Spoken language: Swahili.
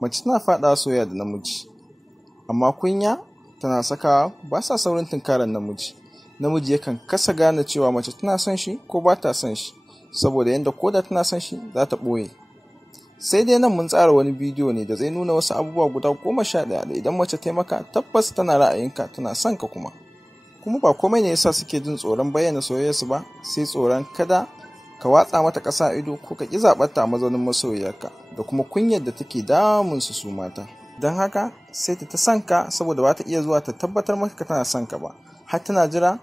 Mace tana faɗa soyayya da namiji, amma kunya tana sakawa ba sa saurin tunkarar namiji. Namiji yakan kasa gane cewa mace tana son shi ko ba ta son shi, saboda yanda koda tana son shi za ta ɓoye. Sai dai nan mun tsara wani bidiyo ne da zai nuna wasu abubuwa guda 11 da idan mace ta maka tabbas tana ra'ayinka, tana son ka kuma ba komai ne yasa suke jin tsoron bayyana soyayyarsu ba, sai tsoron kada ka watsa mata ƙasa ido ko ka ƙi zaɓarta a mazaunin masoyiyarka, da kuma kunyar da take damun su mata. Don haka sai ta son ka saboda ba ta iya zuwa ta tabbatar maka tana son ka ba, har tana jira